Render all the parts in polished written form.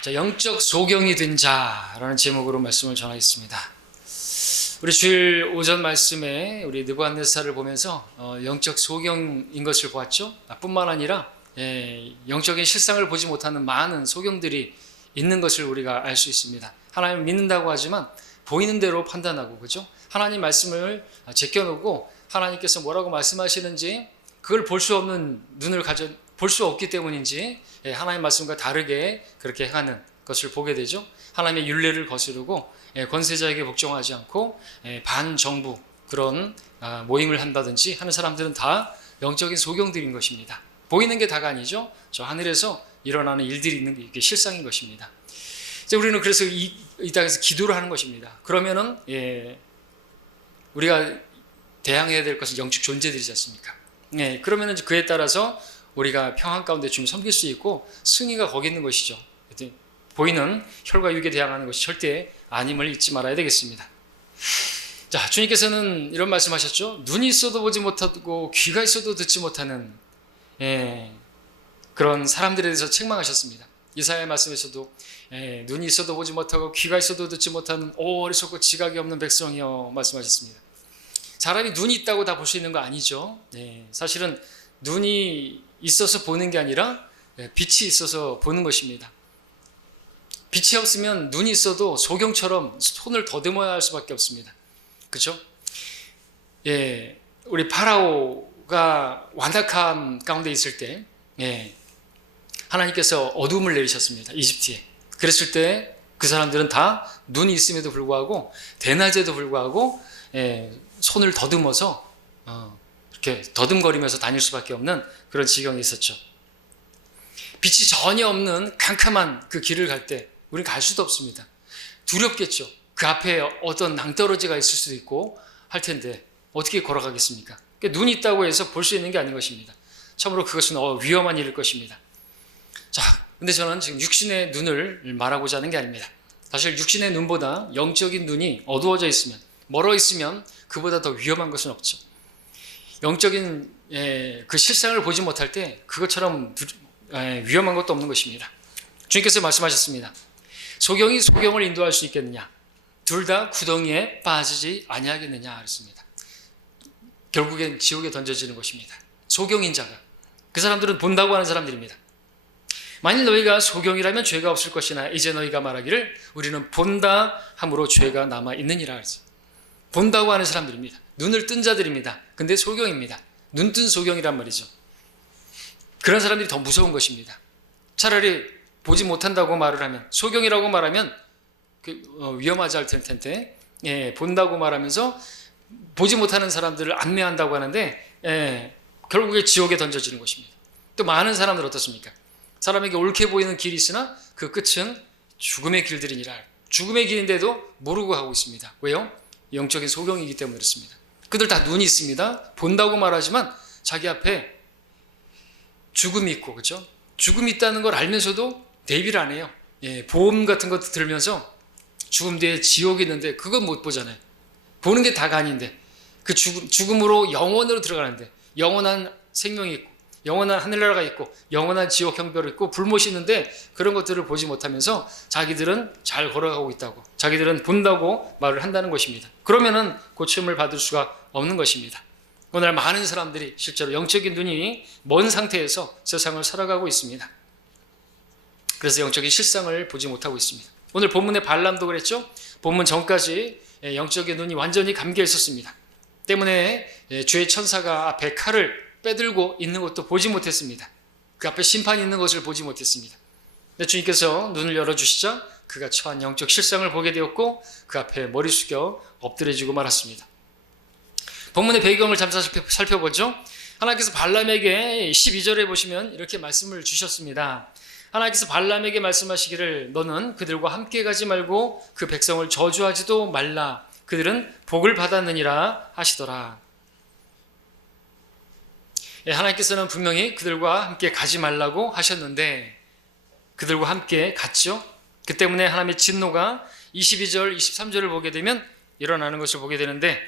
자, 영적 소경이 된 자라는 제목으로 말씀을 전하겠습니다. 우리 주일 오전 말씀에 우리 느부갓네살을 보면서 영적 소경인 것을 보았죠. 뿐만 아니라 영적인 실상을 보지 못하는 많은 소경들이 있는 것을 우리가 알 수 있습니다. 하나님을 믿는다고 하지만 보이는 대로 판단하고, 그렇죠? 하나님 말씀을 제껴놓고 하나님께서 뭐라고 말씀하시는지 그걸 볼 수 없는 눈을 볼 수 없기 때문인지 하나님 말씀과 다르게 그렇게 행하는 것을 보게 되죠. 하나님의 율례를 거스르고 권세자에게 복종하지 않고 반정부 그런 모임을 한다든지 하는 사람들은 다 영적인 소경들인 것입니다. 보이는 게 다가 아니죠. 저 하늘에서 일어나는 일들이 있는 게 실상인 것입니다. 이제 우리는 그래서 이 땅에서 기도를 하는 것입니다. 그러면은 우리가 대항해야 될 것은 영적 존재들이지 않습니까? 그러면은 그에 따라서 우리가 평안 가운데 주님을 섬길 수 있고 승리가 거기 있는 것이죠. 보이는 혈과 육에 대항하는 것이 절대 아님을 잊지 말아야 되겠습니다. 자, 주님께서는 이런 말씀하셨죠. 눈이 있어도 보지 못하고 귀가 있어도 듣지 못하는 그런 사람들에 대해서 책망하셨습니다. 이사야의 말씀에서도 눈이 있어도 보지 못하고 귀가 있어도 듣지 못하는 어리석고 지각이 없는 백성이여 말씀하셨습니다. 사람이 눈이 있다고 다 볼 수 있는 거 아니죠. 사실은 눈이 있어서 보는 게 아니라 빛이 있어서 보는 것입니다. 빛이 없으면 눈이 있어도 소경처럼 손을 더듬어야 할 수밖에 없습니다. 그렇죠? 우리 파라오가 완악함 가운데 있을 때 하나님께서 어둠을 내리셨습니다. 이집트에. 그랬을 때 그 사람들은 다 눈이 있음에도 불구하고 대낮에도 불구하고 손을 더듬어서 이렇게 더듬거리면서 다닐 수밖에 없는 그런 지경이 있었죠. 빛이 전혀 없는 캄캄한 그 길을 갈 때 우리는 갈 수도 없습니다. 두렵겠죠. 그 앞에 어떤 낭떠러지가 있을 수도 있고 할 텐데 어떻게 걸어가겠습니까? 그러니까 눈이 있다고 해서 볼 수 있는 게 아닌 것입니다. 참으로 그것은 위험한 일일 것입니다. 자, 근데 저는 지금 육신의 눈을 말하고자 하는 게 아닙니다. 사실 육신의 눈보다 영적인 눈이 어두워져 있으면, 멀어 있으면 그보다 더 위험한 것은 없죠. 영적인 그 실상을 보지 못할 때 그것처럼 위험한 것도 없는 것입니다. 주님께서 말씀하셨습니다. 소경이 소경을 인도할 수 있겠느냐? 둘 다 구덩이에 빠지지 아니하겠느냐 그랬습니다. 결국엔 지옥에 던져지는 것입니다. 소경인 자가. 그 사람들은 본다고 하는 사람들입니다. 만일 너희가 소경이라면 죄가 없을 것이나 이제 너희가 말하기를 우리는 본다 함으로 죄가 남아있느니라 그랬어요. 본다고 하는 사람들입니다. 눈을 뜬 자들입니다. 근데 소경입니다. 눈 뜬 소경이란 말이죠. 그런 사람들이 더 무서운 것입니다. 차라리 보지 못한다고 말을 하면, 소경이라고 말하면 위험하지 않을 텐데 본다고 말하면서 보지 못하는 사람들을 안내한다고 하는데 결국에 지옥에 던져지는 것입니다. 또 많은 사람들 어떻습니까? 사람에게 옳게 보이는 길이 있으나 그 끝은 죽음의 길들이니라. 죽음의 길인데도 모르고 가고 있습니다. 왜요? 영적인 소경이기 때문에 그렇습니다. 그들 다 눈이 있습니다. 본다고 말하지만 자기 앞에 죽음이 있고, 그렇죠? 죽음이 있다는 걸 알면서도 대비를 안 해요. 보험 같은 것도 들면서 죽음 뒤에 지옥이 있는데 그건 못 보잖아요. 보는 게 다가 아닌데 그 죽음으로 영원으로 들어가는데 영원한 생명이 있고 영원한 하늘나라가 있고 영원한 지옥 형벌이 있고 불못이 있는데 그런 것들을 보지 못하면서 자기들은 잘 걸어가고 있다고, 자기들은 본다고 말을 한다는 것입니다. 그러면은 고침을 받을 수가 없는 것입니다. 오늘 많은 사람들이 실제로 영적인 눈이 먼 상태에서 세상을 살아가고 있습니다. 그래서 영적인 실상을 보지 못하고 있습니다. 오늘 본문의 발람도 그랬죠. 본문 전까지 영적인 눈이 완전히 감겨 있었습니다. 때문에 주의 천사가 앞에 칼을 빼들고 있는 것도 보지 못했습니다. 그 앞에 심판이 있는 것을 보지 못했습니다. 근데 주님께서 눈을 열어주시자 그가 처한 영적 실상을 보게 되었고 그 앞에 머리 숙여 엎드려지고 말았습니다. 본문의 배경을 잠시 살펴보죠. 하나님께서 발람에게 12절에 보시면 이렇게 말씀을 주셨습니다. 하나님께서 발람에게 말씀하시기를 너는 그들과 함께 가지 말고 그 백성을 저주하지도 말라. 그들은 복을 받았느니라 하시더라. 하나님께서는 분명히 그들과 함께 가지 말라고 하셨는데 그들과 함께 갔죠. 그 때문에 하나님의 진노가 22절, 23절을 보게 되면 일어나는 것을 보게 되는데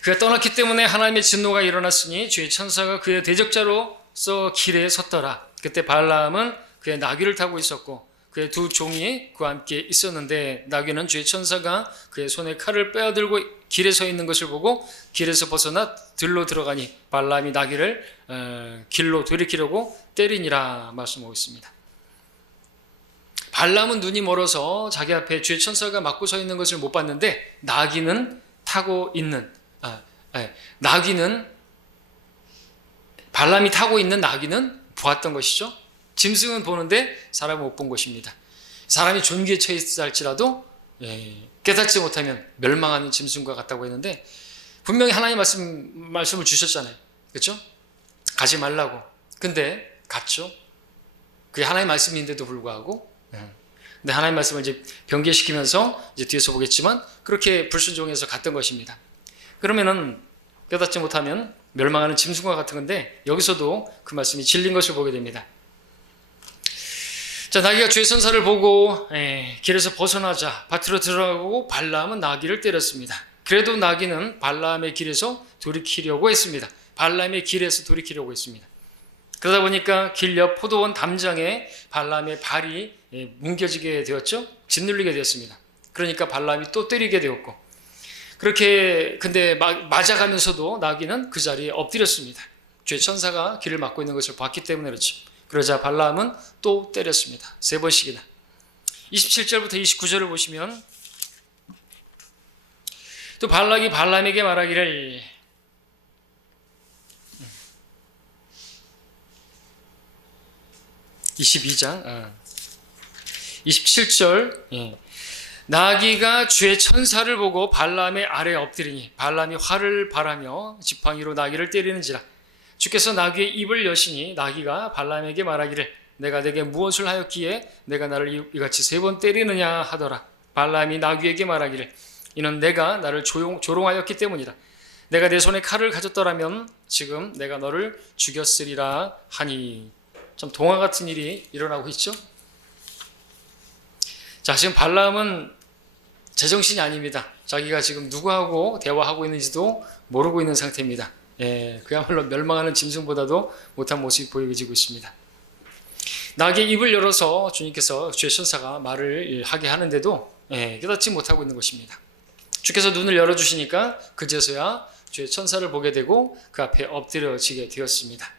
그가 떠났기 때문에 하나님의 진노가 일어났으니 주의 천사가 그의 대적자로서 길에 섰더라. 그때 발람은 그의 나귀를 타고 있었고 그의 두 종이 그와 함께 있었는데 나귀는 주의 천사가 그의 손에 칼을 빼어들고 길에 서 있는 것을 보고 길에서 벗어나 들로 들어가니 발람이 나귀를 길로 돌이키려고 때리니라 말씀하고 있습니다. 발람은 눈이 멀어서 자기 앞에 주의 천사가 막고 서 있는 것을 못 봤는데 나귀는 발람이 타고 있는 나귀는 보았던 것이죠. 짐승은 보는데 사람은 못 본 것입니다. 사람이 존귀에 처해 있다 할지라도 깨닫지 못하면 멸망하는 짐승과 같다고 했는데 분명히 하나님 말씀을 주셨잖아요. 그렇죠? 가지 말라고. 근데 갔죠. 그게 하나님 말씀인데도 불구하고 근데 하나님 말씀을 이제 변개시키면서 이제 뒤에서 보겠지만 그렇게 불순종해서 갔던 것입니다. 그러면은 깨닫지 못하면 멸망하는 짐승과 같은 건데 여기서도 그 말씀이 진린 것을 보게 됩니다. 자, 나귀가 주의 천사를 보고 길에서 벗어나자 밭으로 들어가고 발람은 나귀를 때렸습니다. 그래도 나귀는 발람의 길에서 돌이키려고 했습니다. 발람의 길에서 돌이키려고 했습니다. 그러다 보니까 길 옆 포도원 담장에 발람의 발이 뭉개지게 되었죠. 짓눌리게 되었습니다. 그러니까 발람이 또 때리게 되었고 그렇게 근데 맞아가면서도 나귀는 그 자리에 엎드렸습니다. 주의 천사가 길을 막고 있는 것을 봤기 때문에 그렇죠. 그러자 발람은 또 때렸습니다. 3번씩이나. 27절부터 29절을 보시면 또 발락이 발람에게 말하기를 27절 나귀가 주의 천사를 보고 발람의 아래에 엎드리니 발람이 화를 발하며 지팡이로 나귀를 때리는지라 주께서 나귀의 입을 여시니 나귀가 발람에게 말하기를 내가 내게 무엇을 하였기에 내가 나를 이같이 3번 때리느냐 하더라. 발람이 나귀에게 말하기를 이는 내가 나를 조롱하였기 때문이다. 내가 내 손에 칼을 가졌더라면 지금 내가 너를 죽였으리라 하니. 참 동화 같은 일이 일어나고 있죠. 자, 지금 발람은 제정신이 아닙니다. 자기가 지금 누구하고 대화하고 있는지도 모르고 있는 상태입니다. 그야말로 멸망하는 짐승보다도 못한 모습이 보여지고 있습니다. 나귀의 입을 열어서 주님께서 주의 천사가 말을 하게 하는데도 깨닫지 못하고 있는 것입니다. 주께서 눈을 열어주시니까 그제서야 주의 천사를 보게 되고 그 앞에 엎드려지게 되었습니다.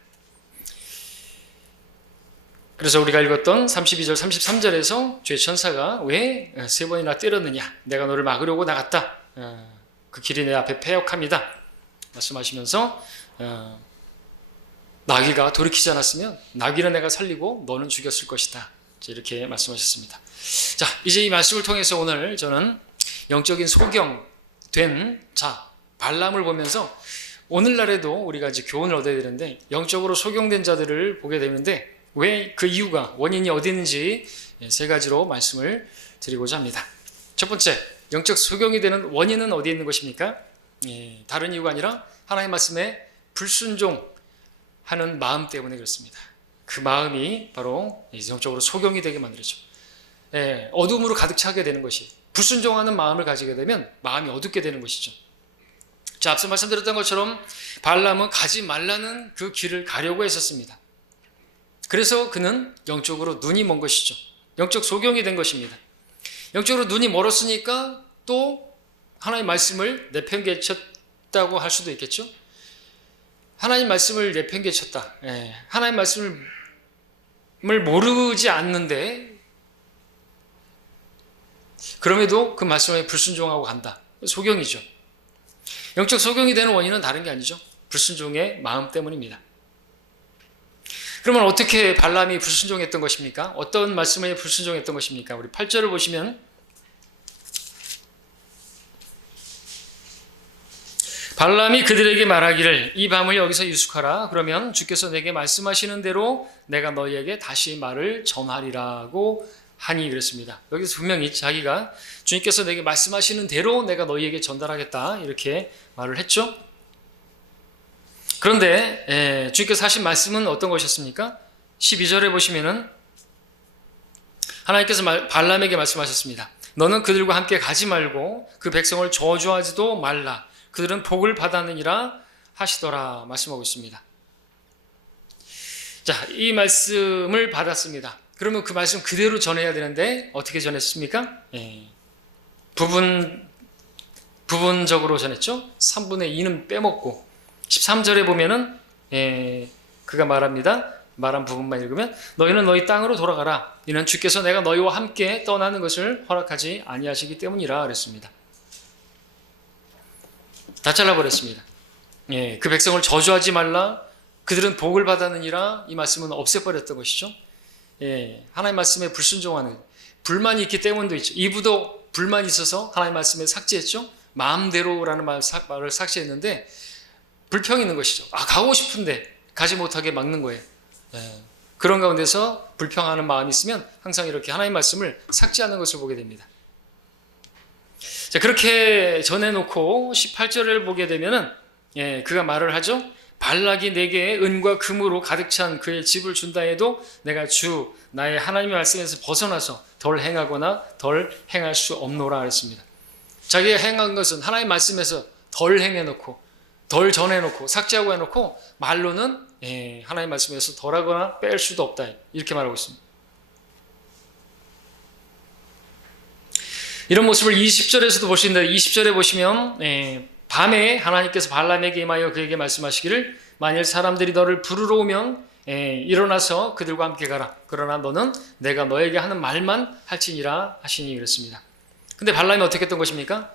그래서 우리가 읽었던 32절 33절에서 주의 천사가 왜 3번이나 때렸느냐, 내가 너를 막으려고 나갔다, 그 길이 내 앞에 패역합니다 말씀하시면서 나귀가 돌이키지 않았으면 나귀는 내가 살리고 너는 죽였을 것이다 이렇게 말씀하셨습니다. 자, 이제 이 말씀을 통해서 오늘 저는 영적인 소경된 자 발람을 보면서 오늘날에도 우리가 이제 교훈을 얻어야 되는데 영적으로 소경된 자들을 보게 되는데 왜 그 이유가 원인이 어디 있는지 3가지로 말씀을 드리고자 합니다. 첫 번째, 영적 소경이 되는 원인은 어디에 있는 것입니까? 다른 이유가 아니라 하나님의 말씀에 불순종하는 마음 때문에 그렇습니다. 그 마음이 바로 영적으로 소경이 되게 만들죠. 어둠으로 가득 차게 되는 것이, 불순종하는 마음을 가지게 되면 마음이 어둡게 되는 것이죠. 자, 앞서 말씀드렸던 것처럼 발람은 가지 말라는 그 길을 가려고 했었습니다. 그래서 그는 영적으로 눈이 먼 것이죠. 영적 소경이 된 것입니다. 영적으로 눈이 멀었으니까 또 하나님의 말씀을 내팽개쳤다고 할 수도 있겠죠. 하나님 말씀을 내팽개쳤다. 하나님 말씀을 모르지 않는데 그럼에도 그 말씀에 불순종하고 간다. 소경이죠. 영적 소경이 되는 원인은 다른 게 아니죠. 불순종의 마음 때문입니다. 그러면 어떻게 발람이 불순종했던 것입니까? 어떤 말씀에 불순종했던 것입니까? 우리 8절을 보시면 발람이 그들에게 말하기를 이 밤을 여기서 유숙하라. 그러면 주께서 내게 말씀하시는 대로 내가 너희에게 다시 말을 전하리라고 하니 그랬습니다. 여기서 분명히 자기가 주님께서 내게 말씀하시는 대로 내가 너희에게 전달하겠다 이렇게 말을 했죠. 그런데 주님께서 하신 말씀은 어떤 것이었습니까? 12절에 보시면은 하나님께서 발람에게 말씀하셨습니다. 너는 그들과 함께 가지 말고 그 백성을 저주하지도 말라. 그들은 복을 받았느니라 하시더라 말씀하고 있습니다. 자, 이 말씀을 받았습니다. 그러면 그 말씀 그대로 전해야 되는데 어떻게 전했습니까? 부분적으로 전했죠. 3분의 2는 빼먹고 13절에 보면은 그가 말합니다. 말한 부분만 읽으면 너희는 너희 땅으로 돌아가라. 이는 주께서 내가 너희와 함께 떠나는 것을 허락하지 아니하시기 때문이라 그랬습니다. 다 잘라버렸습니다. 그 백성을 저주하지 말라. 그들은 복을 받았느니라. 이 말씀은 없애버렸던 것이죠. 하나님 말씀에 불순종하는 불만이 있기 때문도 있죠. 이브도 불만이 있어서 하나님 말씀에 삭제했죠. 마음대로라는 말을 삭제했는데 불평이 있는 것이죠. 가고 싶은데 가지 못하게 막는 거예요. 그런 가운데서 불평하는 마음이 있으면 항상 이렇게 하나님 말씀을 삭제하는 것을 보게 됩니다. 자, 그렇게 전해놓고 18절을 보게 되면은 그가 말을 하죠. 발락이 내게 은과 금으로 가득 찬 그의 집을 준다 해도 내가 주 나의 하나님의 말씀에서 벗어나서 덜 행하거나 덜 행할 수 없노라 그랬습니다. 자기가 행한 것은 하나님 말씀에서 덜 행해놓고 덜 전해놓고 삭제하고 해놓고 말로는 하나님 말씀에서 덜하거나 뺄 수도 없다 이렇게 말하고 있습니다. 이런 모습을 20절에서도 볼 수 있는데 20절에 보시면 밤에 하나님께서 발람에게 임하여 그에게 말씀하시기를 만일 사람들이 너를 부르러 오면 일어나서 그들과 함께 가라. 그러나 너는 내가 너에게 하는 말만 할지니라 하시니 그랬습니다. 근데 발람이 어떻게 했던 것입니까?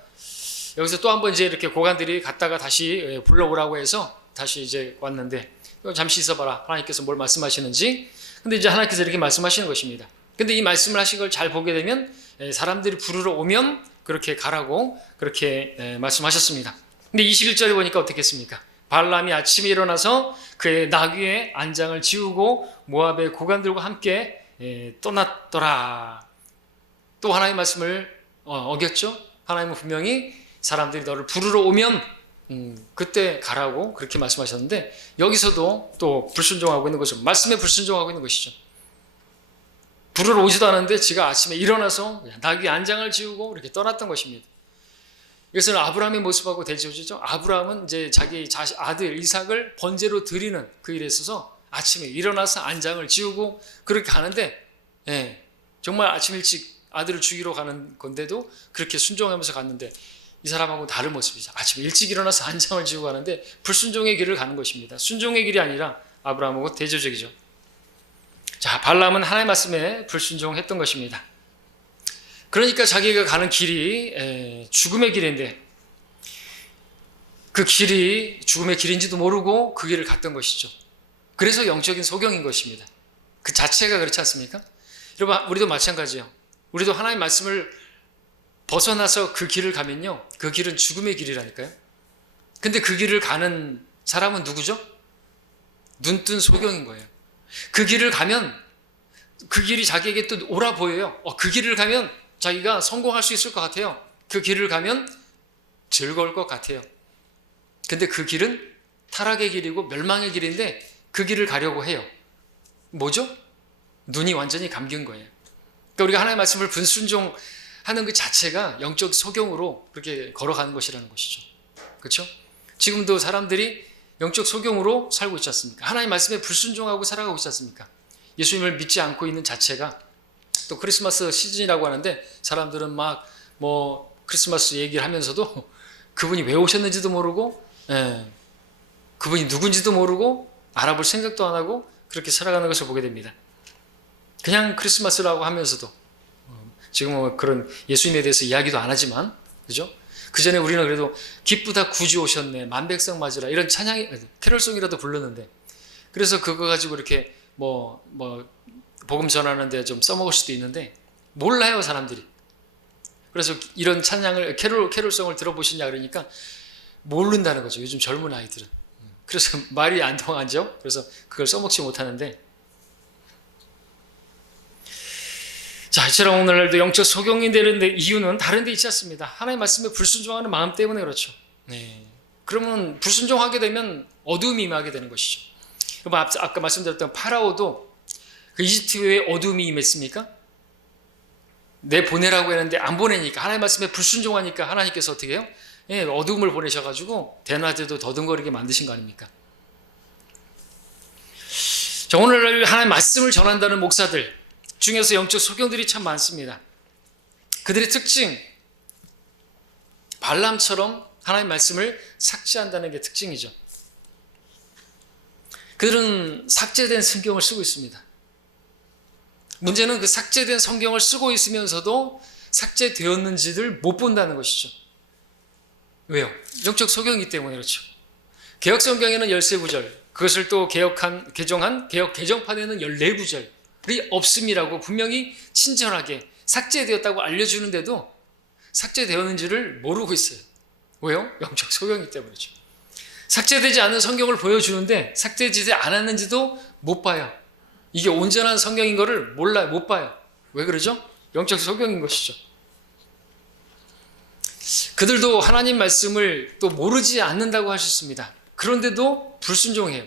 여기서 또 한 번 이제 이렇게 고관들이 갔다가 다시 불러오라고 해서 다시 이제 왔는데 잠시 있어봐라. 하나님께서 뭘 말씀하시는지. 근데 이제 하나님께서 이렇게 말씀하시는 것입니다. 근데 이 말씀을 하신 걸 잘 보게 되면 사람들이 부르러 오면 그렇게 가라고 그렇게 말씀하셨습니다. 근데 21절에 보니까 어떻게 했습니까? 발람이 아침에 일어나서 그의 나귀의 안장을 지우고 모압의 고관들과 함께 떠났더라. 또 하나님의 말씀을 어겼죠. 하나님은 분명히 사람들이 너를 부르러 오면 그때 가라고 그렇게 말씀하셨는데 여기서도 또 불순종하고 있는 것이죠. 말씀에 불순종하고 있는 것이죠. 부르러 오지도 않았는데 지가 아침에 일어나서 나귀 안장을 지우고 이렇게 떠났던 것입니다. 이것은 아브라함의 모습하고 대조죠. 아브라함은 이제 자기 아들 이삭을 번제로 드리는 그 일에 있어서 아침에 일어나서 안장을 지우고 그렇게 가는데 정말 아침 일찍 아들을 죽이러 가는 건데도 그렇게 순종하면서 갔는데 이 사람하고 다른 모습이죠. 아침에 일찍 일어나서 안장을 지우고 가는데 불순종의 길을 가는 것입니다. 순종의 길이 아니라 아브라함하고 대조적이죠. 자, 발람은 하나님의 말씀에 불순종했던 것입니다. 그러니까 자기가 가는 길이 죽음의 길인데 그 길이 죽음의 길인지도 모르고 그 길을 갔던 것이죠. 그래서 영적인 소경인 것입니다. 그 자체가 그렇지 않습니까? 여러분, 우리도 마찬가지예요. 우리도 하나님의 말씀을 벗어나서 그 길을 가면요, 그 길은 죽음의 길이라니까요. 근데 그 길을 가는 사람은 누구죠? 눈뜬 소경인 거예요. 그 길을 가면 그 길이 자기에게 또 옳아 보여요. 그 길을 가면 자기가 성공할 수 있을 것 같아요. 그 길을 가면 즐거울 것 같아요. 근데 그 길은 타락의 길이고 멸망의 길인데 그 길을 가려고 해요. 뭐죠? 눈이 완전히 감긴 거예요. 그러니까 우리가 하나님의 말씀을 불순종하는 그 자체가 영적 소경으로 그렇게 걸어가는 것이라는 것이죠. 그렇죠? 지금도 사람들이 영적 소경으로 살고 있지 않습니까? 하나님의 말씀에 불순종하고 살아가고 있지 않습니까? 예수님을 믿지 않고 있는 자체가 또 크리스마스 시즌이라고 하는데 사람들은 막 크리스마스 얘기를 하면서도 그분이 왜 오셨는지도 모르고 그분이 누군지도 모르고 알아볼 생각도 안 하고 그렇게 살아가는 것을 보게 됩니다. 그냥 크리스마스라고 하면서도 지금 그런 예수님에 대해서 이야기도 안 하지만 그죠? 그 전에 우리는 그래도 기쁘다 구주 오셨네 만백성 맞으라 이런 찬양이 캐럴송이라도 부르는데 그래서 그거 가지고 이렇게 복음 전하는데 좀 써먹을 수도 있는데 몰라요 사람들이. 그래서 이런 찬양을 캐롤송을 들어보시냐 그러니까 모른다는 거죠. 요즘 젊은 아이들은. 그래서 말이 안 통하죠. 그래서 그걸 써먹지 못하는데 자, 이처럼 오늘날도 영적 소경이 되는데 이유는 다른 데 있지 않습니다. 하나님의 말씀에 불순종하는 마음 때문에 그렇죠. 그러면 불순종하게 되면 어둠이 임하게 되는 것이죠. 여러분 아까 말씀드렸던 파라오도 그 이집트에 어둠이 임했습니까? 내보내라고 했는데 안 보내니까 하나님의 말씀에 불순종하니까 하나님께서 어떻게 해요? 어둠을 보내셔가지고 대낮에도 더듬거리게 만드신 거 아닙니까? 자, 오늘날 하나님의 말씀을 전한다는 목사들 중에서 영적 소경들이 참 많습니다. 그들의 특징, 발람처럼 하나님의 말씀을 삭제한다는 게 특징이죠. 그들은 삭제된 성경을 쓰고 있습니다. 문제는 그 삭제된 성경을 쓰고 있으면서도 삭제되었는지를 못 본다는 것이죠. 왜요? 영적 소경이기 때문에 그렇죠. 개혁 성경에는 13구절, 그것을 또 개정한 개혁 개정판에는 14구절이 없음이라고 분명히 친절하게 삭제되었다고 알려주는데도 삭제되었는지를 모르고 있어요. 왜요? 영적 소경이기 때문이죠. 삭제되지 않은 성경을 보여주는데 삭제되지 않았는지도 못 봐요. 이게 온전한 성경인 거를 몰라요. 못 봐요. 왜 그러죠? 영적 소경인 것이죠. 그들도 하나님 말씀을 또 모르지 않는다고 하셨습니다. 그런데도 불순종해요.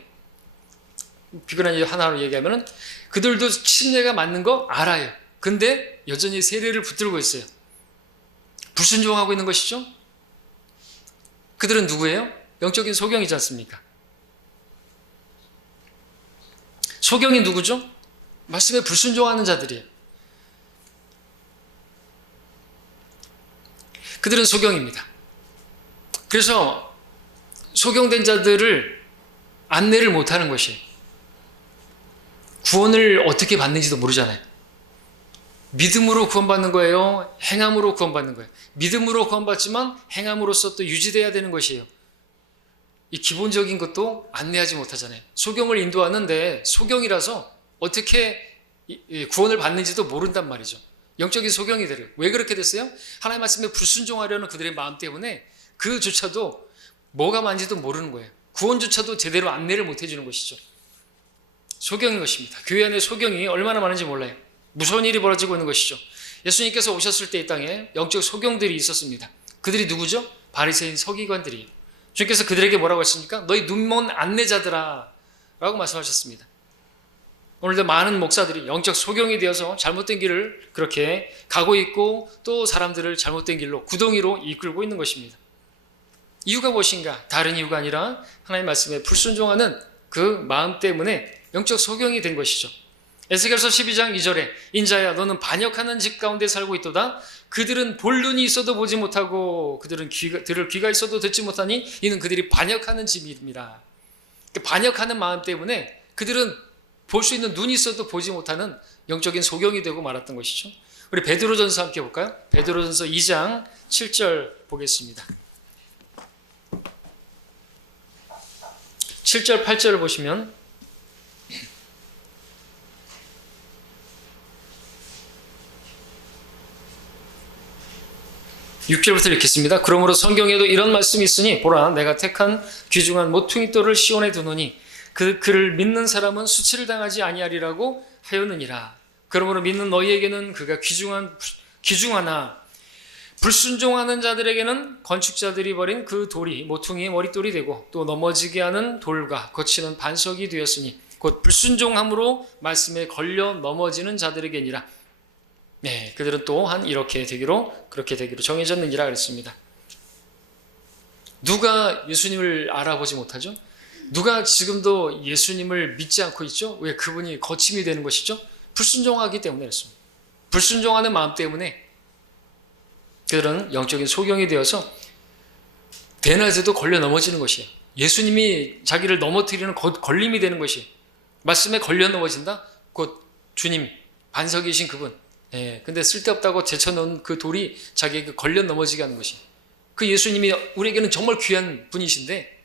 비근한 하나로 얘기하면 그들도 침례가 맞는 거 알아요. 근데 여전히 세례를 붙들고 있어요. 불순종하고 있는 것이죠. 그들은 누구예요? 영적인 소경이지 않습니까? 소경이 누구죠? 말씀에 불순종하는 자들이에요. 그들은 소경입니다. 그래서 소경된 자들을 안내를 못하는 것이에요. 구원을 어떻게 받는지도 모르잖아요. 믿음으로 구원받는 거예요? 행함으로 구원받는 거예요? 믿음으로 구원받지만 행함으로써 또 유지돼야 되는 것이에요. 이 기본적인 것도 안내하지 못하잖아요. 소경을 인도하는데 소경이라서 어떻게 구원을 받는지도 모른단 말이죠. 영적인 소경이 되려. 왜 그렇게 됐어요? 하나님 말씀에 불순종하려는 그들의 마음 때문에 그조차도 뭐가 뭔지도 모르는 거예요. 구원조차도 제대로 안내를 못 해주는 것이죠. 소경인 것입니다. 교회 안에 소경이 얼마나 많은지 몰라요. 무서운 일이 벌어지고 있는 것이죠. 예수님께서 오셨을 때 이 땅에 영적 소경들이 있었습니다. 그들이 누구죠? 바리새인 서기관들이에요. 주님께서 그들에게 뭐라고 했습니까? 너희 눈먼 안내자들아 라고 말씀하셨습니다. 오늘도 많은 목사들이 영적 소경이 되어서 잘못된 길을 그렇게 가고 있고 또 사람들을 잘못된 길로 구덩이로 이끌고 있는 것입니다. 이유가 무엇인가? 다른 이유가 아니라 하나님의 말씀에 불순종하는 그 마음 때문에 영적 소경이 된 것이죠. 에스겔서 12장 2절에 인자야 너는 반역하는 집 가운데 살고 있도다. 그들은 볼 눈이 있어도 보지 못하고 그들은 들을 귀가 있어도 듣지 못하니 이는 그들이 반역하는 집입니다. 반역하는 마음 때문에 그들은 볼 수 있는 눈이 있어도 보지 못하는 영적인 소경이 되고 말았던 것이죠. 우리 베드로전서 함께 볼까요? 베드로전서 2장 7절 보겠습니다. 7절 8절을 보시면 6절부터 읽겠습니다. 그러므로 성경에도 이런 말씀이 있으니 보라 내가 택한 귀중한 모퉁이 돌을 시온에 두노니 그를 믿는 사람은 수치를 당하지 아니하리라고 하였느니라. 그러므로 믿는 너희에게는 그가 귀중하나 불순종하는 자들에게는 건축자들이 버린 그 돌이 모퉁이의 머릿돌이 되고 또 넘어지게 하는 돌과 거치는 반석이 되었으니 곧 불순종함으로 말씀에 걸려 넘어지는 자들에게니라. 네, 그들은 또한 이렇게 되기로 그렇게 되기로 정해졌느니라 그랬습니다. 누가 예수님을 알아보지 못하죠? 누가 지금도 예수님을 믿지 않고 있죠? 왜 그분이 거침이 되는 것이죠? 불순종하기 때문에 그렇습니다. 불순종하는 마음 때문에 그들은 영적인 소경이 되어서 대낮에도 걸려 넘어지는 것이에요. 예수님이 자기를 넘어뜨리는 걸림이 되는 것이에요. 말씀에 걸려 넘어진다? 곧 주님, 반석이신 그분. 근데 쓸데없다고 제쳐놓은 그 돌이 자기에게 걸려 넘어지게 하는 것이에요. 그 예수님이 우리에게는 정말 귀한 분이신데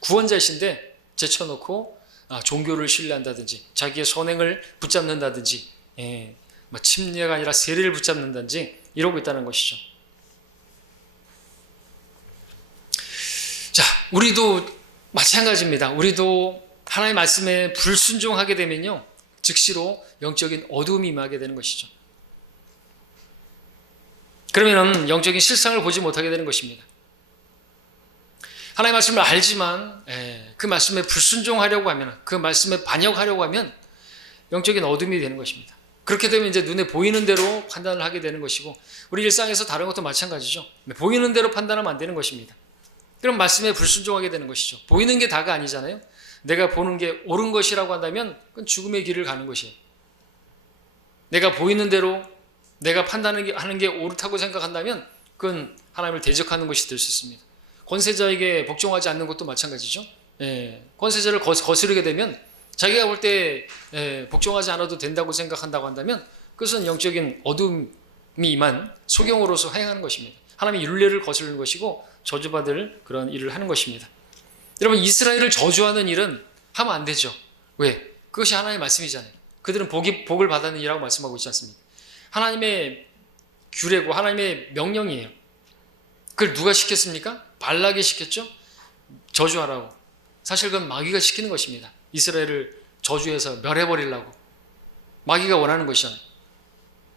구원자이신데 제쳐놓고 종교를 신뢰한다든지 자기의 선행을 붙잡는다든지 침례가 아니라 세례를 붙잡는다든지 이러고 있다는 것이죠. 자, 우리도 마찬가지입니다. 우리도 하나님의 말씀에 불순종하게 되면요 즉시로 영적인 어두움이 임하게 되는 것이죠. 그러면 영적인 실상을 보지 못하게 되는 것입니다. 하나님의 말씀을 알지만 그 말씀에 불순종하려고 하면 그 말씀에 반역하려고 하면 영적인 어둠이 되는 것입니다. 그렇게 되면 이제 눈에 보이는 대로 판단을 하게 되는 것이고 우리 일상에서 다른 것도 마찬가지죠. 보이는 대로 판단하면 안 되는 것입니다. 그럼 말씀에 불순종하게 되는 것이죠. 보이는 게 다가 아니잖아요. 내가 보는 게 옳은 것이라고 한다면 그건 죽음의 길을 가는 것이에요. 내가 보이는 대로 내가 판단하는 게 옳다고 생각한다면 그건 하나님을 대적하는 것이 될 수 있습니다. 권세자에게 복종하지 않는 것도 마찬가지죠. 권세자를 거스르게 되면 자기가 볼 때 복종하지 않아도 된다고 생각한다고 한다면 그것은 영적인 어둠이 임한 소경으로서 행하는 것입니다. 하나님의 율례를 거스르는 것이고 저주받을 그런 일을 하는 것입니다. 여러분, 이스라엘을 저주하는 일은 하면 안 되죠. 왜? 그것이 하나님의 말씀이잖아요. 그들은 복을 받았느니라고 말씀하고 있지 않습니까? 하나님의 규례고 하나님의 명령이에요. 그걸 누가 시켰습니까? 발락이 시켰죠? 저주하라고. 사실 그건 마귀가 시키는 것입니다. 이스라엘을 저주해서 멸해버리려고. 마귀가 원하는 것이잖아요.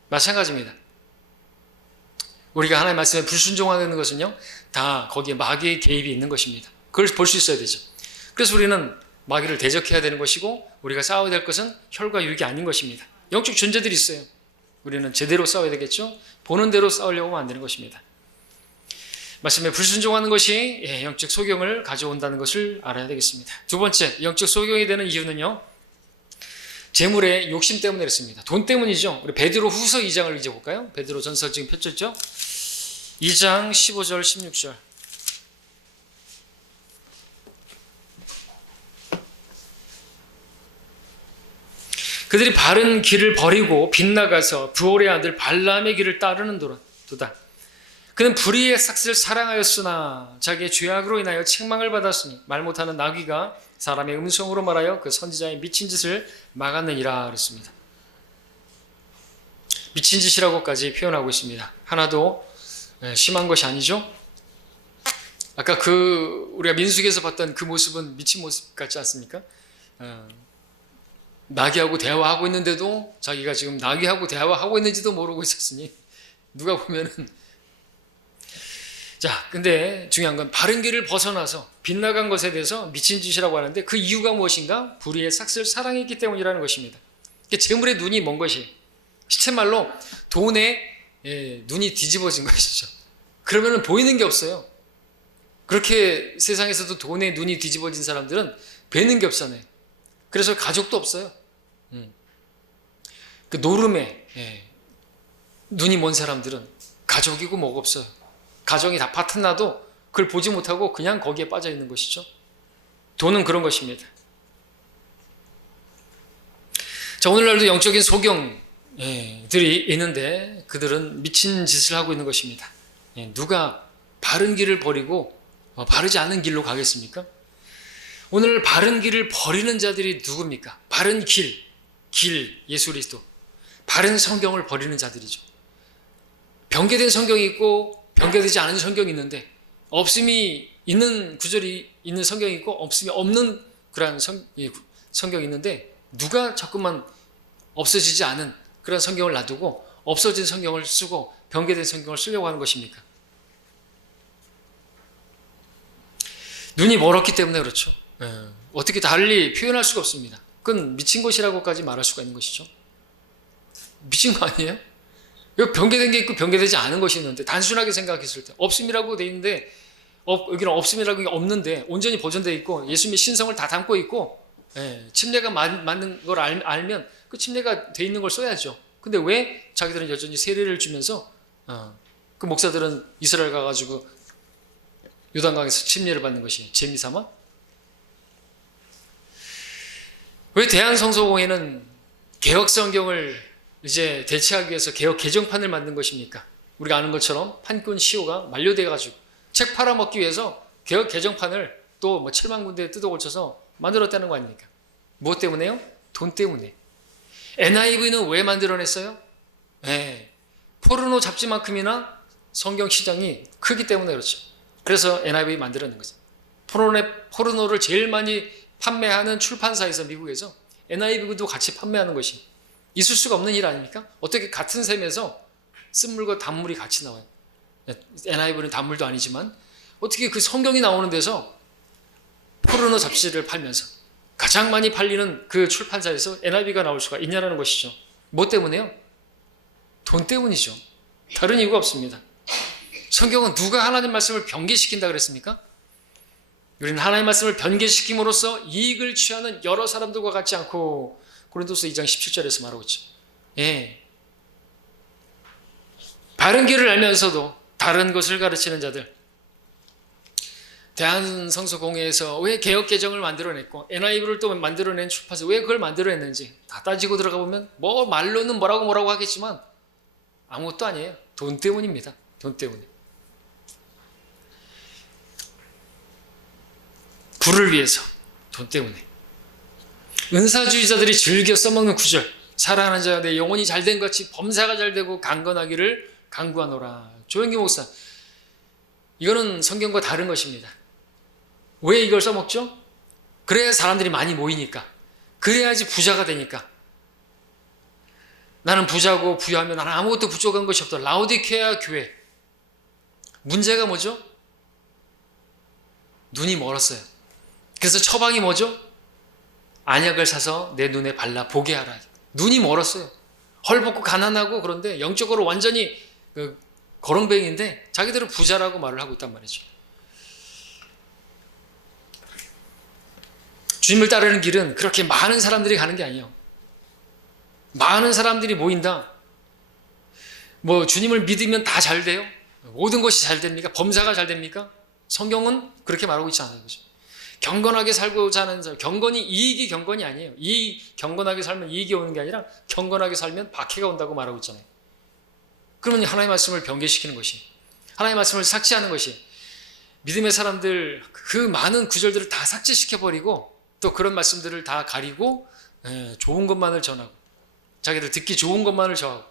마찬가지입니다. 우리가 하나님의 말씀에 불순종하는 것은요, 다 거기에 마귀의 개입이 있는 것입니다. 그걸 볼 수 있어야 되죠. 그래서 우리는 마귀를 대적해야 되는 것이고 우리가 싸워야 될 것은 혈과 육이 아닌 것입니다. 영적 존재들이 있어요. 우리는 제대로 싸워야 되겠죠. 보는 대로 싸우려고 하면 안 되는 것입니다. 말씀에 불순종하는 것이 영적 소경을 가져온다는 것을 알아야 되겠습니다. 두 번째, 영적 소경이 되는 이유는요, 재물의 욕심 때문에 그렇습니다. 돈 때문이죠. 우리 베드로 후서 2장을 이제 볼까요? 베드로 전서 지금 펼쳤죠? 2장 15절 16절. 그들이 바른 길을 버리고 빗나가서 부올의 아들 발람의 길을 따르는 도다. 그는 불의의 삭슬을 사랑하였으나 자기의 죄악으로 인하여 책망을 받았으니 말 못하는 나귀가 사람의 음성으로 말하여 그 선지자의 미친 짓을 막았느니라 그랬습니다. 미친 짓이라고까지 표현하고 있습니다. 하나도 심한 것이 아니죠. 아까 우리가 민수기에서 봤던 그 모습은 미친 모습 같지 않습니까? 나귀하고 대화하고 있는데도 자기가 지금 나귀하고 대화하고 있는지도 모르고 있었으니 누가 보면은, 자, 근데 중요한 건 바른 길을 벗어나서 빗나간 것에 대해서 미친 짓이라고 하는데 그 이유가 무엇인가? 불의의 삭슬을 사랑했기 때문이라는 것입니다. 재물의 눈이 먼 것이, 시체말로 돈에 눈이 뒤집어진 것이죠. 그러면 보이는 게 없어요. 그렇게 세상에서도 돈에 눈이 뒤집어진 사람들은 뵈는 게 없잖아요. 그래서 가족도 없어요. 그 노름에 눈이 먼 사람들은 가족이고 뭐가 없어요. 가정이 다 파탄나도 그걸 보지 못하고 그냥 거기에 빠져 있는 것이죠. 돈은 그런 것입니다. 자, 오늘날도 영적인 소경들이 있는데 그들은 미친 짓을 하고 있는 것입니다. 누가 바른 길을 버리고 바르지 않은 길로 가겠습니까? 오늘 바른 길을 버리는 자들이 누굽니까? 바른 길, 예수 그리스도, 바른 성경을 버리는 자들이죠. 변개된 성경이 있고 변개되지 않은 성경이 있는데, 없음이 있는 구절이 있는 성경이 있고 없음이 없는 그러한 성경이 있는데, 누가 자꾸만 없어지지 않은 그런 성경을 놔두고 없어진 성경을 쓰고 변개된 성경을 쓰려고 하는 것입니까? 눈이 멀었기 때문에 그렇죠. 어떻게 달리 표현할 수가 없습니다. 그건 미친 것이라고까지 말할 수가 있는 것이죠. 미친 거 아니에요? 여기 변개된 게 있고 변개되지 않은 것이 있는데, 단순하게 생각했을 때 없음이라고 돼 있는데 여기는 없음이라고 없는데 온전히 보존되어 있고 예수님의 신성을 다 담고 있고, 침례가 맞는 걸 알면 그 침례가 돼 있는 걸 써야죠. 근데 왜 자기들은 여전히 세례를 주면서 그 목사들은 이스라엘 가가지고 요단강에서 침례를 받는 것이 재미삼아? 왜 대한성서공회는 개혁성경을 이제 대체하기 위해서 개혁 개정판을 만든 것입니까? 우리가 아는 것처럼 판권 시효가 만료돼가지고 책 팔아먹기 위해서 개혁 개정판을 또 7만 군데에 뜯어 고쳐서 만들었다는 거 아닙니까? 무엇 때문에요? 돈 때문에. NIV는 왜 만들어냈어요? 포르노 잡지만큼이나 성경 시장이 크기 때문에 그렇죠. 그래서 NIV 만들어낸 거죠. 포르노를 제일 많이 판매하는 출판사에서, 미국에서 NIV도 같이 판매하는 것이 있을 수가 없는 일 아닙니까? 어떻게 같은 셈에서 쓴물과 단물이 같이 나와요? NIV는 단물도 아니지만 어떻게 그 성경이 나오는 데서 포르노 잡지를 팔면서 가장 많이 팔리는 그 출판사에서 NIV가 나올 수가 있냐라는 것이죠. 뭐 때문에요? 돈 때문이죠. 다른 이유가 없습니다. 성경은 누가 하나님 말씀을 변개시킨다 그랬습니까? 우리는 하나님 말씀을 변개시킴으로써 이익을 취하는 여러 사람들과 같지 않고, 고린도서 2장 17절에서 말하고 있죠. 바른 길을 알면서도 다른 것을 가르치는 자들. 대한성서공회에서 왜 개혁개정을 만들어냈고 NIV를 또 만들어낸 출판사 왜 그걸 만들어냈는지 다 따지고 들어가 보면 뭐 말로는 뭐라고 하겠지만 아무것도 아니에요. 돈 때문입니다. 돈 때문에. 부를 위해서, 돈 때문에. 은사주의자들이 즐겨 써먹는 구절, 사랑하는 자가 내 영혼이 잘된 같이 범사가 잘되고 강건하기를 간구하노라. 조영기 목사, 이거는 성경과 다른 것입니다. 왜 이걸 써먹죠? 그래야 사람들이 많이 모이니까, 그래야지 부자가 되니까. 나는 부자고 부유하면 나는 아무것도 부족한 것이 없다. 라오디케아 교회. 문제가 뭐죠? 눈이 멀었어요. 그래서 처방이 뭐죠? 안약을 사서 내 눈에 발라 보게 하라. 눈이 멀었어요. 헐벗고 가난하고 그런데 영적으로 완전히 거렁뱅인데 자기들은 부자라고 말을 하고 있단 말이죠. 주님을 따르는 길은 그렇게 많은 사람들이 가는 게 아니에요. 많은 사람들이 모인다. 뭐 주님을 믿으면 다 잘 돼요? 모든 것이 잘 됩니까? 범사가 잘 됩니까? 성경은 그렇게 말하고 있지 않아요. 그죠? 경건하게 살고자 하는 사람, 이익이 경건이 아니에요. 경건하게 살면 이익이 오는 게 아니라 경건하게 살면 박해가 온다고 말하고 있잖아요. 그러면 하나님의 말씀을 변개시키는 것이, 하나님의 말씀을 삭제하는 것이, 믿음의 사람들 그 많은 구절들을 다 삭제시켜버리고 또 그런 말씀들을 다 가리고 좋은 것만을 전하고 자기들 듣기 좋은 것만을 전하고.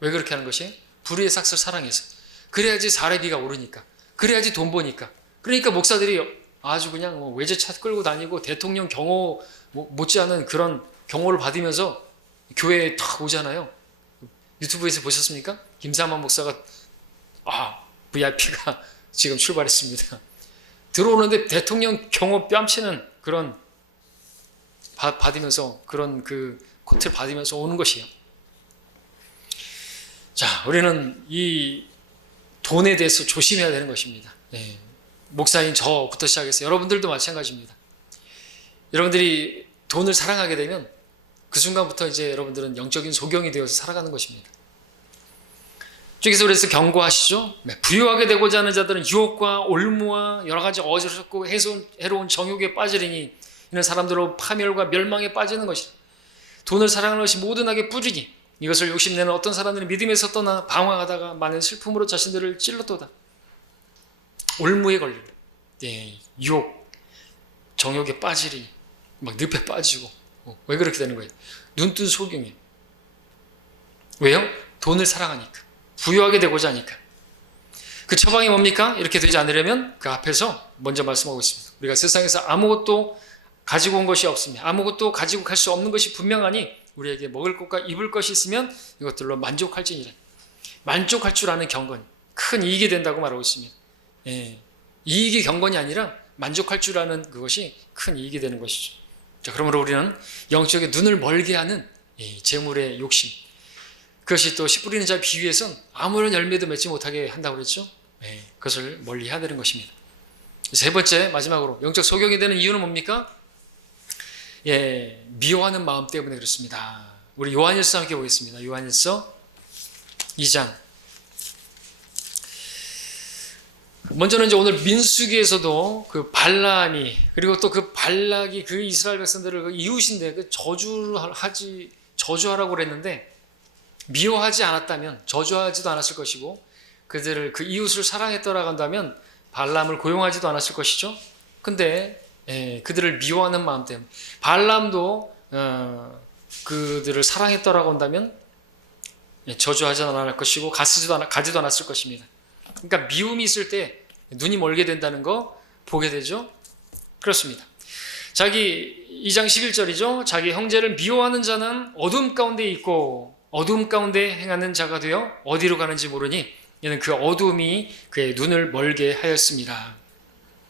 왜 그렇게 하는 것이? 불의의 삭슬 사랑해서. 그래야지 사례비가 오르니까, 그래야지 돈 버니까. 그러니까 목사들이 아주 그냥 외제차 끌고 다니고 대통령 경호 못지않은 그런 경호를 받으면서 교회에 탁 오잖아요. 유튜브에서 보셨습니까? 김사만 목사가 VIP가 지금 출발했습니다. 들어오는데 대통령 경호 뺨치는 그런 받으면서 그런 그 코트를 받으면서 오는 것이에요. 자, 우리는 이 돈에 대해서 조심해야 되는 것입니다. 네. 목사인 저부터 시작해서 여러분들도 마찬가지입니다. 여러분들이 돈을 사랑하게 되면 그 순간부터 이제 여러분들은 영적인 소경이 되어서 살아가는 것입니다. 쪽에서 그래서 경고하시죠. 부유하게 되고자 하는 자들은 유혹과 올무와 여러 가지 어지럽고 해로운 정욕에 빠지리니 이는 사람들로 파멸과 멸망에 빠지는 것이다. 돈을 사랑하는 것이 모든악의 뿌리니 이것을 욕심내는 어떤 사람들은 믿음에서 떠나 방황하다가 많은 슬픔으로 자신들을 찔렀도다. 올무에 걸린다. 유혹, 정욕에 빠지리, 막 늪에 빠지고. 왜 그렇게 되는 거예요? 눈뜬 소경이에요. 왜요? 돈을 사랑하니까, 부유하게 되고자 하니까. 그 처방이 뭡니까? 이렇게 되지 않으려면 그 앞에서 먼저 말씀하고 있습니다. 우리가 세상에서 아무것도 가지고 온 것이 없으며 아무것도 가지고 갈 수 없는 것이 분명하니 우리에게 먹을 것과 입을 것이 있으면 이것들로 만족할지니라. 만족할 줄 아는 경건, 큰 이익이 된다고 말하고 있습니다. 이익이 경건이 아니라 만족할 줄 아는 그것이 큰 이익이 되는 것이죠. 자, 그러므로 우리는 영적의 눈을 멀게 하는 재물의 욕심, 그것이 또 씨 뿌리는 자 비유에선 아무런 열매도 맺지 못하게 한다고 그랬죠. 그것을 멀리 해야 되는 것입니다. 세 번째, 마지막으로 영적 소경이 되는 이유는 뭡니까? 미워하는 마음 때문에 그렇습니다. 우리 요한일서 함께 보겠습니다. 요한일서 2장. 먼저는 이제 오늘 민수기에서도 그 발람이, 그리고 또 그 발락이 그 이스라엘 백성들을 그 이웃인데 그 저주하라고 그랬는데 미워하지 않았다면 저주하지도 않았을 것이고 그들을 그 이웃을 사랑했더라고 한다면 발람을 고용하지도 않았을 것이죠. 근데 그들을 미워하는 마음 때문에 발람도 그들을 사랑했더라고 한다면 저주하지 않을 것이고 가지도 않았을 것입니다. 그러니까 미움이 있을 때 눈이 멀게 된다는 거 보게 되죠. 그렇습니다. 2장 11절이죠. 자기 형제를 미워하는 자는 어둠 가운데 있고 어둠 가운데 행하는 자가 되어 어디로 가는지 모르니 이는 그 어둠이 그의 눈을 멀게 하였습니다.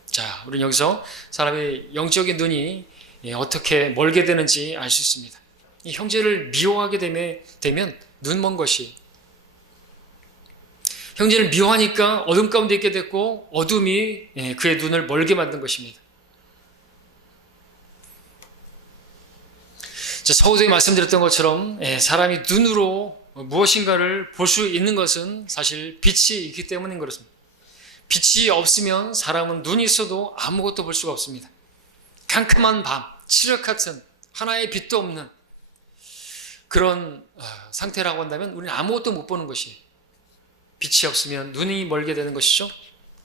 자, 우리는 여기서 사람의 영적인 눈이 어떻게 멀게 되는지 알 수 있습니다. 이 형제를 미워하게 되면 눈 먼 것이, 형제를 미워하니까 어둠 가운데 있게 됐고 어둠이 그의 눈을 멀게 만든 것입니다. 서두에 말씀드렸던 것처럼 사람이 눈으로 무엇인가를 볼 수 있는 것은 사실 빛이 있기 때문인 그렇습니다. 빛이 없으면 사람은 눈이 있어도 아무것도 볼 수가 없습니다. 캄캄한 밤, 칠흑 같은 하나의 빛도 없는 그런 상태라고 한다면 우리는 아무것도 못 보는 것이에요. 빛이 없으면 눈이 멀게 되는 것이죠.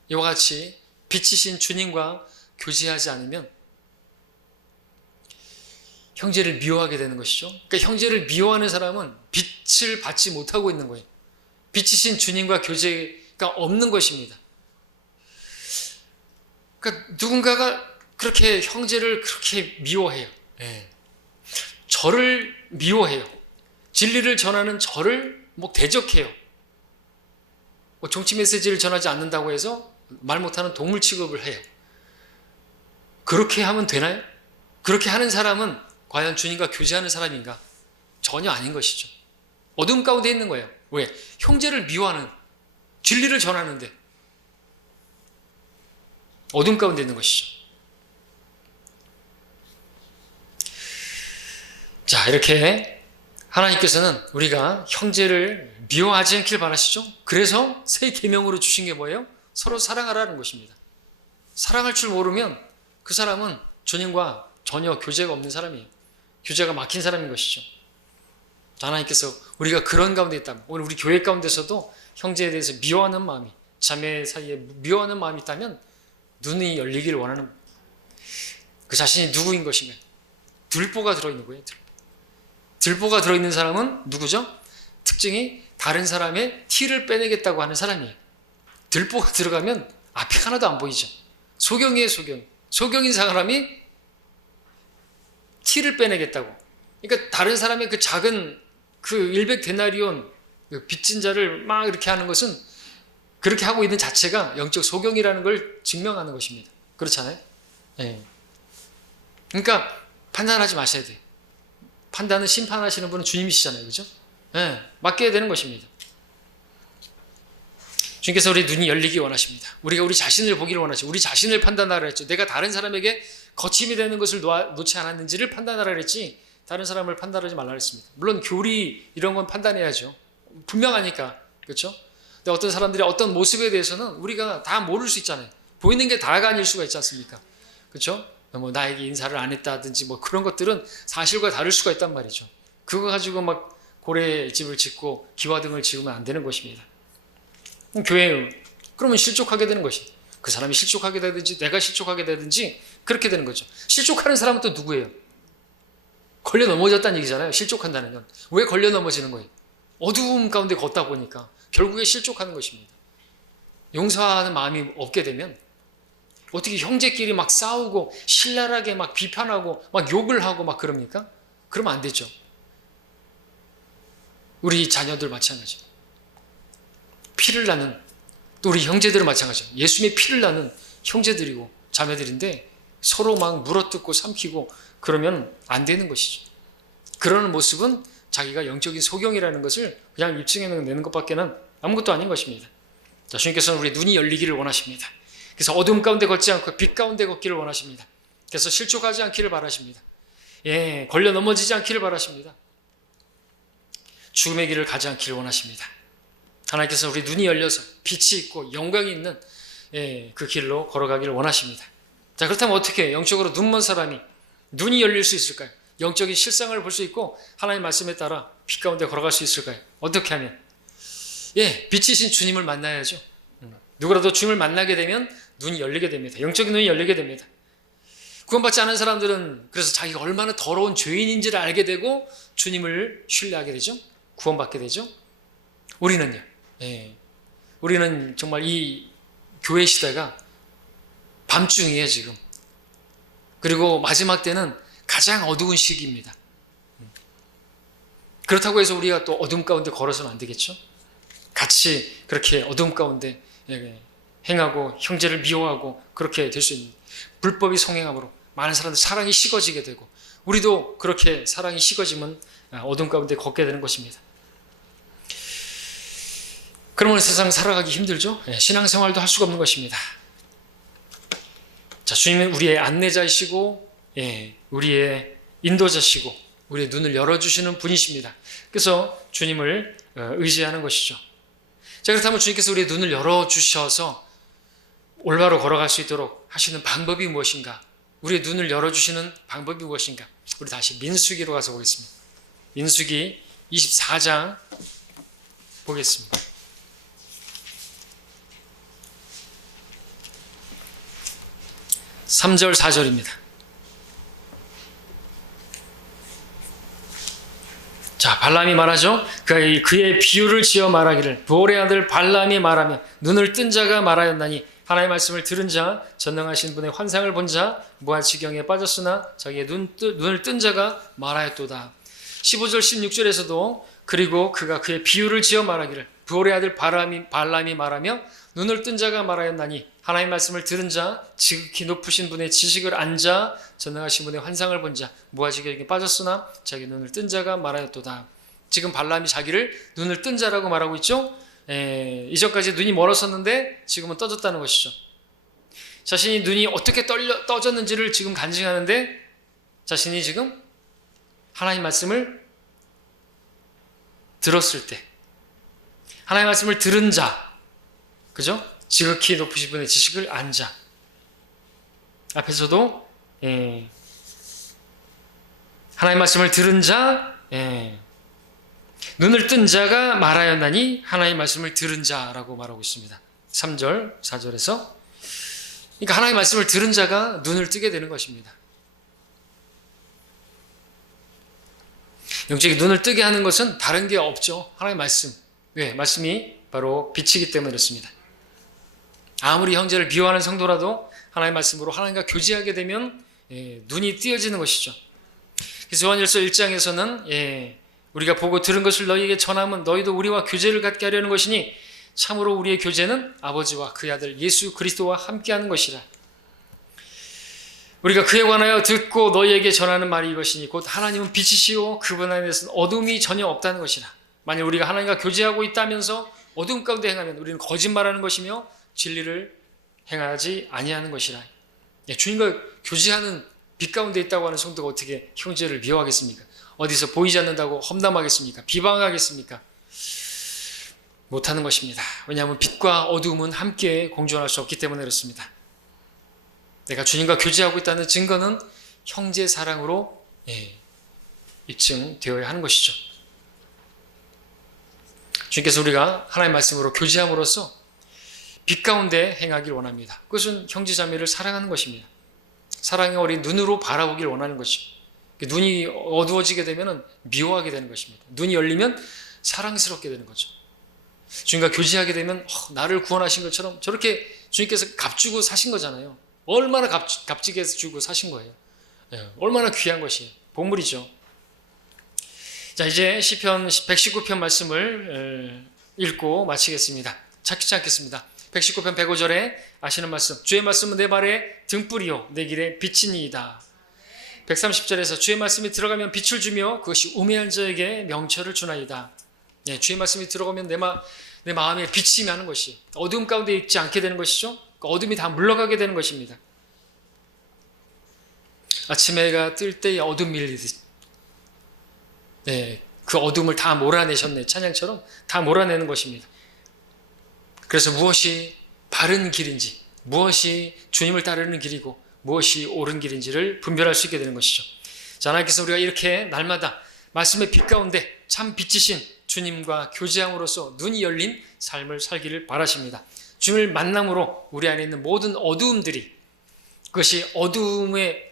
이와 같이 빛이신 주님과 교제하지 않으면 형제를 미워하게 되는 것이죠. 그러니까 형제를 미워하는 사람은 빛을 받지 못하고 있는 거예요. 빛이신 주님과 교제가 없는 것입니다. 그러니까 누군가가 그렇게 형제를 그렇게 미워해요. 저를 미워해요. 진리를 전하는 저를 대적해요. 정치 메시지를 전하지 않는다고 해서 말 못하는 동물 취급을 해요. 그렇게 하면 되나요? 그렇게 하는 사람은 과연 주님과 교제하는 사람인가? 전혀 아닌 것이죠. 어둠 가운데 있는 거예요. 왜? 형제를 미워하는, 진리를 전하는데 어둠 가운데 있는 것이죠. 자, 이렇게 하나님께서는 우리가 형제를 미워하지 않길 바라시죠. 그래서 새 계명으로 주신 게 뭐예요? 서로 사랑하라는 것입니다. 사랑할 줄 모르면 그 사람은 주님과 전혀 교제가 없는 사람이에요. 교제가 막힌 사람인 것이죠. 하나님께서 우리가 그런 가운데 있다면, 오늘 우리 교회 가운데서도 형제에 대해서 미워하는 마음이, 자매 사이에 미워하는 마음이 있다면 눈이 열리기를 원하는, 그 자신이 누구인 것이면 들보가 들어있는 거예요. 들보가 들어있는 사람은 누구죠? 특징이 다른 사람의 티를 빼내겠다고 하는 사람이에요. 들보가 들어가면 앞이 하나도 안 보이죠. 소경이에요, 소경. 소경인 사람이 티를 빼내겠다고. 그러니까 다른 사람의 그 작은 그 100데나리온 빚진 자를 막 이렇게 하는 것은, 그렇게 하고 있는 자체가 영적 소경이라는 걸 증명하는 것입니다. 그렇잖아요? 네. 그러니까 판단하지 마셔야 돼요. 판단은 심판하시는 분은 주님이시잖아요. 그죠? 네. 맡겨야 되는 것입니다. 주님께서 우리 눈이 열리기 원하십니다. 우리가 우리 자신을 보기를 원하시고, 우리 자신을 판단하라 했죠. 내가 다른 사람에게 거침이 되는 것을 놓지 않았는지를 판단하라 그랬지, 다른 사람을 판단하지 말라 그랬습니다. 물론 교리 이런 건 판단해야죠. 분명하니까. 그렇죠? 근데 어떤 사람들의 어떤 모습에 대해서는 우리가 다 모를 수 있잖아요. 보이는 게 다가 아닐 수가 있지 않습니까? 그렇죠? 나에게 인사를 안 했다든지 그런 것들은 사실과 다를 수가 있단 말이죠. 그거 가지고 막 고래집을 짓고 기와등을 지으면 안 되는 것입니다. 교회는 그러면 실족하게 되는 것이, 그 사람이 실족하게 되든지 내가 실족하게 되든지 그렇게 되는 거죠. 실족하는 사람은 또 누구예요? 걸려 넘어졌다는 얘기잖아요. 실족한다는 건. 왜 걸려 넘어지는 거예요? 어두움 가운데 걷다 보니까 결국에 실족하는 것입니다. 용서하는 마음이 없게 되면 어떻게 형제끼리 막 싸우고 신랄하게 막 비판하고 막 욕을 하고 막 그럽니까? 그러면 안 되죠. 우리 자녀들 마찬가지. 피를 나는, 또 우리 형제들은 마찬가지죠. 예수님의 피를 나는 형제들이고 자매들인데 서로 막 물어뜯고 삼키고 그러면 안 되는 것이죠. 그러는 모습은 자기가 영적인 소경이라는 것을 그냥 입증해내는 것밖에는 아무것도 아닌 것입니다. 자, 주님께서는 우리 눈이 열리기를 원하십니다. 그래서 어둠 가운데 걷지 않고 빛 가운데 걷기를 원하십니다. 그래서 실족하지 않기를 바라십니다. 걸려 넘어지지 않기를 바라십니다. 죽음의 길을 가지 않기를 원하십니다. 하나님께서 우리 눈이 열려서 빛이 있고 영광이 있는 그 길로 걸어가기를 원하십니다. 자, 그렇다면 어떻게 영적으로 눈먼 사람이 눈이 열릴 수 있을까요? 영적인 실상을 볼 수 있고 하나님의 말씀에 따라 빛 가운데 걸어갈 수 있을까요? 어떻게 하면? 빛이신 주님을 만나야죠. 누구라도 주님을 만나게 되면 눈이 열리게 됩니다. 영적인 눈이 열리게 됩니다. 구원받지 않은 사람들은 그래서 자기가 얼마나 더러운 죄인인지를 알게 되고 주님을 신뢰하게 되죠. 구원받게 되죠. 우리는요. 우리는 정말 이 교회 시대가 밤중이에요, 지금. 그리고 마지막 때는 가장 어두운 시기입니다. 그렇다고 해서 우리가 또 어둠 가운데 걸어서는 안 되겠죠? 같이 그렇게 어둠 가운데 행하고 형제를 미워하고 그렇게 될 수 있는, 불법이 성행함으로 많은 사람들 사랑이 식어지게 되고 우리도 그렇게 사랑이 식어지면 어둠 가운데 걷게 되는 것입니다. 그러면 세상 살아가기 힘들죠? 신앙생활도 할 수가 없는 것입니다. 자, 주님은 우리의 안내자이시고 우리의 인도자시고 우리의 눈을 열어주시는 분이십니다. 그래서 주님을 의지하는 것이죠. 자, 그렇다면 주님께서 우리의 눈을 열어주셔서 올바로 걸어갈 수 있도록 하시는 방법이 무엇인가? 우리의 눈을 열어주시는 방법이 무엇인가? 우리 다시 민수기로 가서 보겠습니다. 민수기 24장 보겠습니다. 3절 4절입니다. 자, 발람이 말하죠. 그의 비유를 지어 말하기를 보올의 아들 발람이 말하며 눈을 뜬 자가 말하였나니 하나님의 말씀을 들은 자 전능하신 분의 환상을 본 자 무아지경에 빠졌으나 자기의 눈을 뜬 자가 말하였도다. 15절 16절에서도 그리고 그가 그의 비유를 지어 말하기를 부올의 아들 발람이 말하며 눈을 뜬 자가 말하였나니 하나님의 말씀을 들은 자 지극히 높으신 분의 지식을 안 자 전능하신 분의 환상을 본 자 무아지경에 빠졌으나 자기 눈을 뜬 자가 말하였도다. 지금 발람이 자기를 눈을 뜬 자라고 말하고 있죠. 이전까지 눈이 멀었었는데 지금은 떠졌다는 것이죠. 자신이 눈이 어떻게 떠졌는지를 지금 간증하는데 자신이 지금 하나님 말씀을 들었을 때 하나님 말씀을 들은 자, 그죠? 지극히 높으신 분의 지식을 안 자. 앞에서도 하나님 말씀을 들은 자, 눈을 뜬 자가 말하였나니 하나님 말씀을 들은 자라고 말하고 있습니다. 3절, 4절에서 그러니까 하나님 말씀을 들은 자가 눈을 뜨게 되는 것입니다. 영적인 눈을 뜨게 하는 것은 다른 게 없죠. 하나님 말씀. 왜? 말씀이 바로 빛이기 때문에 그렇습니다. 아무리 형제를 미워하는 성도라도 하나님 말씀으로 하나님과 교제하게 되면 눈이 띄어지는 것이죠. 그래서 요한일서 1장에서는 우리가 보고 들은 것을 너희에게 전하면 너희도 우리와 교제를 갖게 하려는 것이니 참으로 우리의 교제는 아버지와 그의 아들 예수 그리스도와 함께하는 것이라. 우리가 그에 관하여 듣고 너희에게 전하는 말이 이것이니 곧 하나님은 빛이시오 그분 안에서는 어둠이 전혀 없다는 것이라. 만약 우리가 하나님과 교제하고 있다면서 어둠 가운데 행하면 우리는 거짓말하는 것이며 진리를 행하지 아니하는 것이라. 주님과 교제하는 빛 가운데 있다고 하는 성도가 어떻게 형제를 미워하겠습니까? 어디서 보이지 않는다고 험담하겠습니까? 비방하겠습니까? 못하는 것입니다. 왜냐하면 빛과 어두움은 함께 공존할 수 없기 때문에 그렇습니다. 내가 주님과 교제하고 있다는 증거는 형제 사랑으로 입증되어야 하는 것이죠. 주님께서 우리가 하나님의 말씀으로 교제함으로써 빛 가운데 행하길 원합니다. 그것은 형제자매를 사랑하는 것입니다. 사랑의 어린 눈으로 바라보길 원하는 것이죠. 눈이 어두워지게 되면 미워하게 되는 것입니다. 눈이 열리면 사랑스럽게 되는 거죠. 주님과 교제하게 되면 나를 구원하신 것처럼 저렇게 주님께서 값주고 사신 거잖아요. 얼마나 값지게 주고 사신 거예요. 얼마나 귀한 것이에요. 보물이죠. 자, 이제 시편 119편 말씀을 읽고 마치겠습니다. 찾지 않겠습니다. 119편 105절에 아시는 말씀, 주의 말씀은 내 발에 등불이요 내 길에 빛이니이다. 130절에서 주의 말씀이 들어가면 빛을 주며 그것이 우매한 자에게 명철을 주나이다. 주의 말씀이 들어가면 내 마음에 빛이 나는 것이 어둠 가운데 있지 않게 되는 것이죠. 어둠이 다 물러가게 되는 것입니다. 아침 해가 뜰 때의 어둠 밀리듯 그 어둠을 다 몰아내셨네. 찬양처럼 다 몰아내는 것입니다. 그래서 무엇이 바른 길인지, 무엇이 주님을 따르는 길이고 무엇이 옳은 길인지를 분별할 수 있게 되는 것이죠. 자, 하나님께서 우리가 이렇게 날마다 말씀의 빛 가운데 참 빛이신 주님과 교제함으로써 눈이 열린 삶을 살기를 바라십니다. 주님을 만남으로 우리 안에 있는 모든 어두움들이, 그것이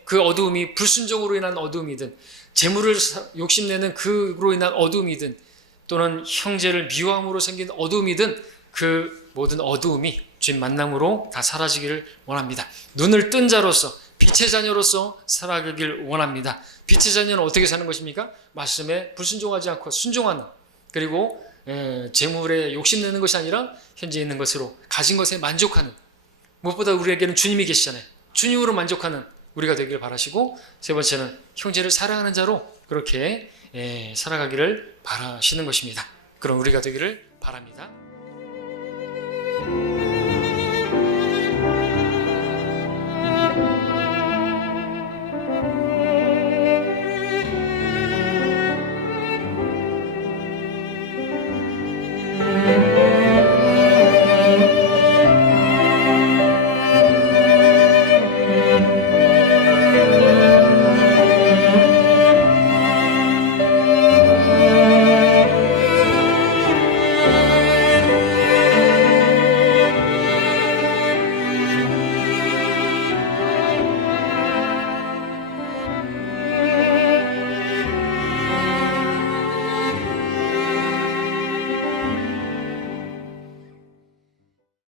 그 어두움이 불순종으로 인한 어두움이든 재물을 욕심내는 그로 인한 어두움이든 또는 형제를 미워함으로 생긴 어두움이든 그 모든 어두움이 주님 만남으로 다 사라지기를 원합니다. 눈을 뜬 자로서 빛의 자녀로서 살아가길 원합니다. 빛의 자녀는 어떻게 사는 것입니까? 말씀에 불순종하지 않고 순종하는, 그리고 재물에 욕심내는 것이 아니라 현재 있는 것으로 가진 것에 만족하는, 무엇보다 우리에게는 주님이 계시잖아요. 주님으로 만족하는 우리가 되기를 바라시고, 세 번째는 형제를 사랑하는 자로 그렇게 살아가기를 바라시는 것입니다. 그럼 우리가 되기를 바랍니다.